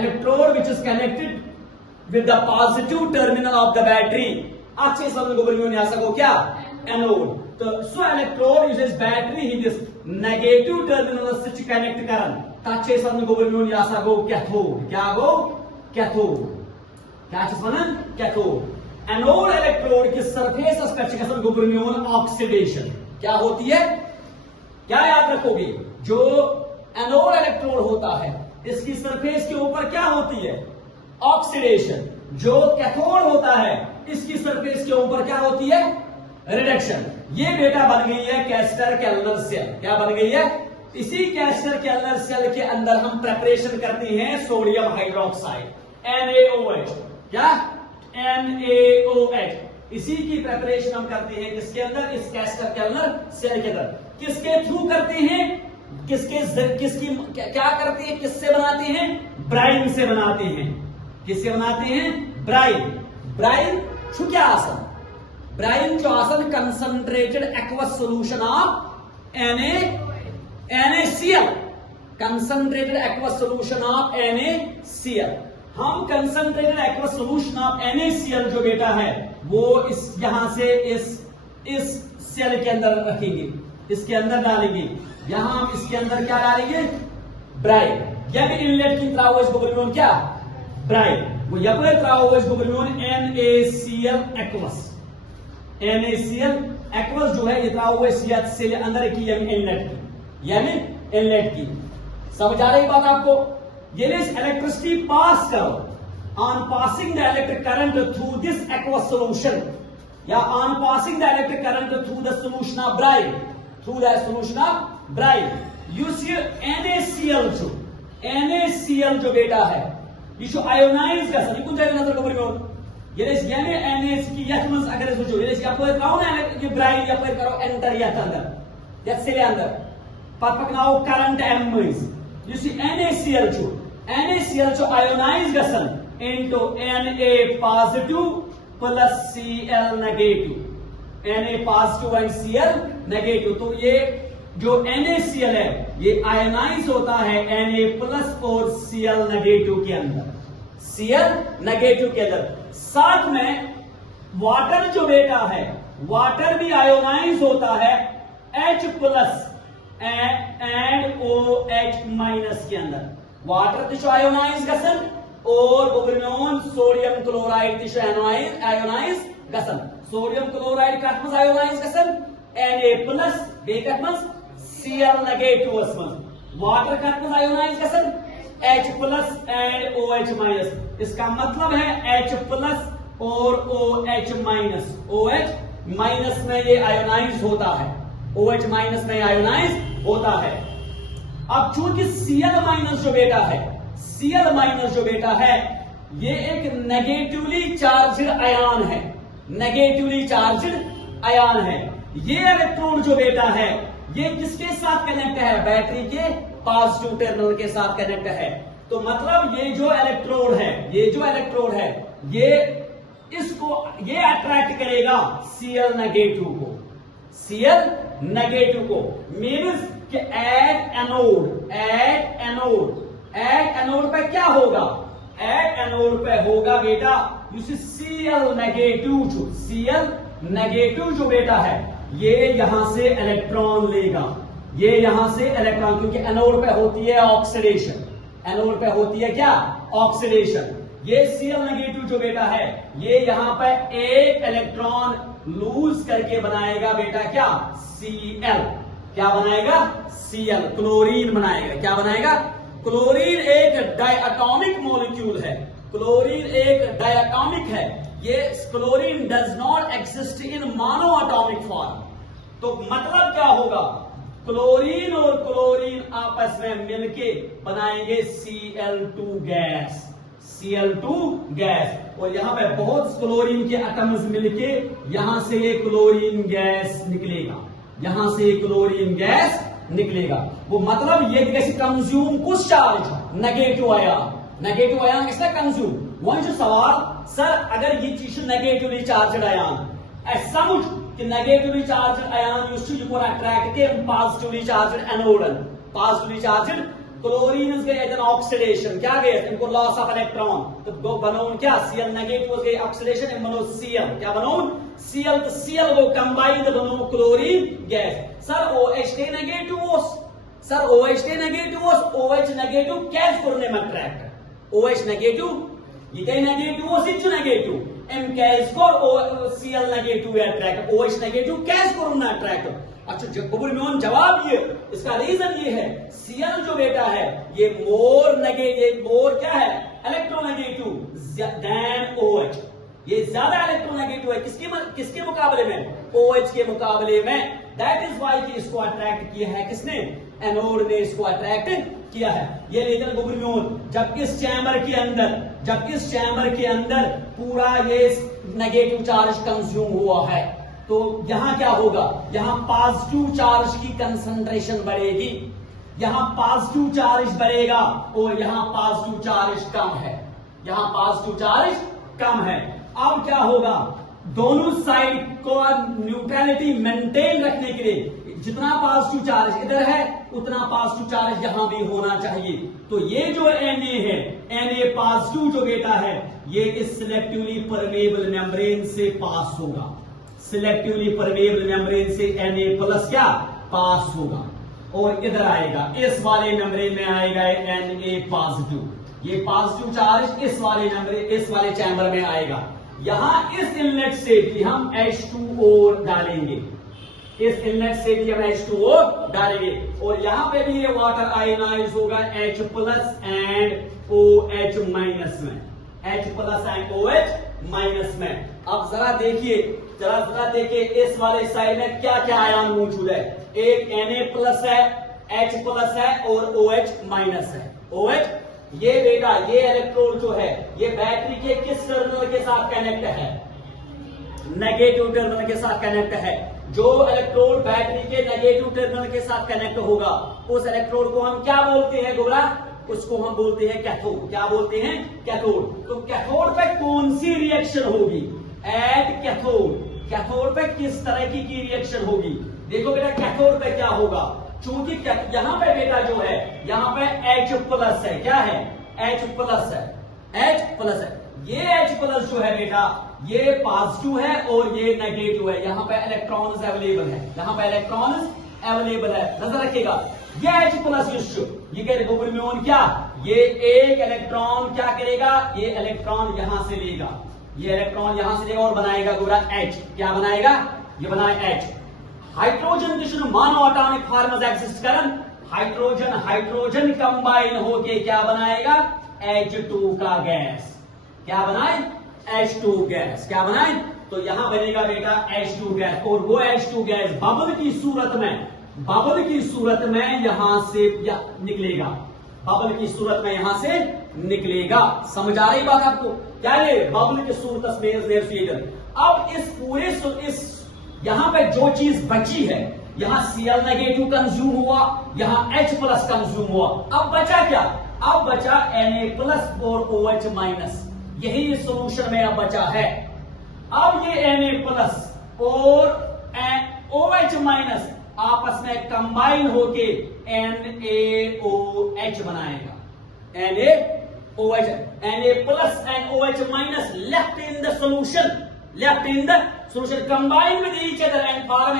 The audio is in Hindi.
electrode which is connected with the positive terminal of the battery. अच्छे समझ को बोलियो यहाँ सको क्या एनोड तो सो इलेक्ट्रोड यूजेस बैटरी ही दिस नेगेटिव टर्मिनल से कनेक्ट करन अच्छे समझ को बोलियो यहाँ सको कैथोड क्या गो कैथोड क्या चीज बनन कैथोड एनोड इलेक्ट्रोड की सरफेस स्पेक्ट का समझ को बोलियो ऑक्सीडेशन क्या होती है क्या याद रखोगे जो एनोड इलेक्ट्रोड होता है इसकी सरफेस के ऊपर क्या होती है ऑक्सीडेशन जो कैथोड होता है इसकी सरफेस के ऊपर क्या होती है रिडक्शन ये बेटा बन गई है कैस्टर केल्नर सेल क्या बन गई है इसी कैस्टर केल्नर सेल के अंदर हम प्रेपरेशन करते हैं सोडियम हाइड्रोक्साइड NaOH क्या NaOH इसी की प्रेपरेशन हम करते हैं किसके अंदर इस कैस्टर केल्नर सेल के अंदर किसके थ्रू करते हैं किसकी क्या करते हैं किससे बनाते हैं ब्राइन से बनाते हैं किससे बनाते हैं ब्राइन क्या आसन ब्राइन जो आसन concentrated aqueous solution of NaCl concentrated aqueous solution of NaCl हम concentrated aqueous solution of NaCl जो बेटा है वो इस यहां से इस सेल के अंदर रखेंगे इसके अंदर डालेंगे यहां हम इसके अंदर क्या डालेंगे ब्राइन या फिर इनलेट की तरह इसको बोलेंगे क्या ब्राइन वो यहां तरह इसको बोलेंगे NaCl एक्वस जो है ये तरह हुआ सेल अंदर की यानी इनलेट की समझ आ रही बात आपको ये इलेक्ट्रिसिटी पास करो on passing the electric current through this aqueous solution या on passing the electric current through the solution of brine you see NaCl जो बेटा है ये जो आयोनाइज गसन ये कुछ नजर को बरियो ये यानी NaC की यथमस अगर इसको जो ये यपर करो ना ये ब्राइन यपर करो एंटर यत अंदर यत से अंदर पर पकनाओ current M you see NaCl जो आयोनाइज गसन into Na positive plus Cl negative Na positive and Cl negative तो ये जो NaCl है ये आयोनाइज होता है Na प्लस और Cl नेगेटिव के अंदर साथ में वाटर जो बेटा है वाटर भी आयोनाइज होता है H plus and OH minus के अंदर वाटर तो आयोनाइज गसन और सोडियम क्लोराइड आयोनाइज गसन सोडियम क्लोराइड का आयोनाइज गसन Na प्लस बेकत Cl नेगेटिव वाटर का आयोनाइज गसन H plus and OH minus इसका मतलब है H प्लस और OH माइनस में ये आयोनाइज होता है OH माइनस में आयोनाइज होता है अब चूंकि Cl माइनस जो बेटा है ये एक नेगेटिवली चार्ज्ड आयन है ये इलेक्ट्रॉन जो बेटा है ये किसके साथ कनेक्ट है बैटरी के पॉजिटिव टर्मिनल के साथ कनेक्ट है तो मतलब ये जो इलेक्ट्रोड है ये अट्रैक्ट करेगा Cl नेगेटिव को मीन्स कि एट एनोड पे क्या होगा एनोड पे होगा बेटा Cl नेगेटिव जो बेटा है ये यहां से इलेक्ट्रॉन लेगा क्योंकि एनोड पे होती है ऑक्सीडेशन ये Cl नेगेटिव जो बेटा है ये यहां पे एक इलेक्ट्रॉन लूज करके बनाएगा बेटा क्या Cl क्या बनाएगा Cl क्लोरीन बनाएगा क्या बनाएगा क्लोरीन एक डायटोमिक मॉलिक्यूल है ये chlorine does not exist in mono atomic form तो मतलब क्या होगा क्लोरीन और क्लोरीन आपस में मिलके बनाएंगे Cl2 गैस और यहां पे बहुत क्लोरीन के एटम्स मिलके यहां से ये क्लोरीन निकलेगा वो मतलब ये कैसे कंज्यूम कुछ चार्ज नेगेटिव आयन किसने कंज्यूम वही जो सवाल सर अगर ये चीज नेगेटिवली चार्ज आयन समझ कि negatively charge ion used to attract के पॉजिटिवली चार्ज एनोड क्लोरीन गए एज एन ऑक्सीडेशन, क्या गए इनको लॉस ऑफ इलेक्ट्रॉन, तो बनो क्या Cl नेगेटिव गए ऑक्सीडेशन, बनो Cl, क्या बनो Cl, तो Cl वो कंबाइंड बनो chlorine gas. Sir OH negative sir OH negative OH negative catch करने में अट्रैक्ट OH नेगेटिव ये नेगेटिव सिच नेगेटिव एम कैच कर Cl negative attract OH negative catch करना अट्रैक्ट। अच्छा जवाब ये इसका रीजन ये है Cl जो बेटा है ये मोर नेगेटिव, मोर क्या है इलेक्ट्रोनेगेटिव देन OH, ये ज्यादा इलेक्ट्रोनेगेटिव है किसके मुकाबले में OH के मुकाबले में। दैट इज वाई कि इसको अट्रैक्ट किया है किसने, एनोड ने इसको अट्रैक्ट किया है। ये लेकर गुबरम्यून जब इस चैम्बर के अंदर पूरा ये नेगेटिव चार्ज कंज्यूम हुआ है तो यहां क्या होगा, यहां पॉजिटिव चार्ज की कंसंट्रेशन बढ़ेगी, यहां पॉजिटिव चार्ज बढ़ेगा और यहां पॉजिटिव चार्ज कम है, यहां पॉजिटिव चार्ज कम है। अब क्या होगा, दोनों साइड को न्यूट्रलिटी मेंटेन रखने के लिए जितना पॉजिटिव चार्ज इधर है उतना पॉजिटिव चार्ज यहां भी होना चाहिए। तो ये जो Na है, Na पॉजिटिव जो बेटा है ये इस सिलेक्टिवली परमेबल मेम्ब्रेन से पास होगा, सिलेक्टिवली परमेबल मेम्ब्रेन से Na प्लस क्या पास होगा और इधर आएगा इस वाले मेम्ब्रेन में आएगा Na पॉजिटिव, ये पॉजिटिव चार्ज इस वाले चैम्बर में आएगा। यहां इस इनलेट से भी हम H2O डालेंगे, इस इनलेट से भी हम H2O डालेंगे और यहां पे भी ये वाटर आयनाइज होगा H plus and OH minus में, H plus and OH minus में। अब जरा देखिए इस वाले साइड में क्या क्या आयन मौजूद है, एक Na प्लस है, H प्लस है और OH माइनस है। OH ये बेटा ये इलेक्ट्रोड जो है ये बैटरी के किस टर्मिनल के साथ कनेक्ट है, नेगेटिव टर्मिनल के साथ कनेक्ट है। जो इलेक्ट्रोड बैटरी के नेगेटिव टर्मिनल के साथ कनेक्ट होगा उस इलेक्ट्रोड को हम क्या बोलते हैं गोबरा, उसको हम बोलते हैं कैथोड। क्या बोलते हैं, कैथोड। तो कैथोड पे कौन सी रिएक्शन होगी, एट कैथोड, कैथोड पे किस तरह की रिएक्शन होगी। देखो बेटा कैथोड पे क्या होगा, चूंकि यहां पे बेटा जो है यहां पे H प्लस है, क्या है H प्लस है, H प्लस है। ये H प्लस जो है बेटा ये पॉजिटिव है और ये नेगेटिव है, यहां पे इलेक्ट्रॉन्स अवेलेबल है, यहां पे इलेक्ट्रॉन्स अवेलेबल है। नजर रखिएगा ये H प्लस ये कह रहे क्या, ये एक इलेक्ट्रॉन क्या करेगा, ये इलेक्ट्रॉन यहां से लेगा, ये इलेक्ट्रॉन यहां से लेगा और बनाएगा गोरा H, क्या बनाएगा, ये बनाए H। हाइड्रोजन किसी मानो एटॉमिक फॉर्म एग्जिस्ट करन, हाइड्रोजन कंबाइन होके क्या बनाएगा H2 का गैस, क्या बनाए H2 गैस, क्या बनाए। तो यहां बनेगा बेटा H2 गैस और वो H2 गैस बबल की सूरत में यहां से निकलेगा, बबल की सूरत में यहां से निकलेगा। समझ आ रही बात आपको, क्या ये बबल की सूरत में। अब इस पूरे यहां पे जो चीज बची है, यहां Cl नेगेटिव कंज्यूम हुआ, यहां H प्लस कंज्यूम हुआ, अब बचा क्या, अब बचा Na प्लस और OH माइनस, यही इस सोल्यूशन में अब बचा है। अब ये Na प्लस और OH माइनस आपस में कंबाइन होके NaOH बनाएगा, NaOH, Na plus and OH minus left in the solution, combine with each other and form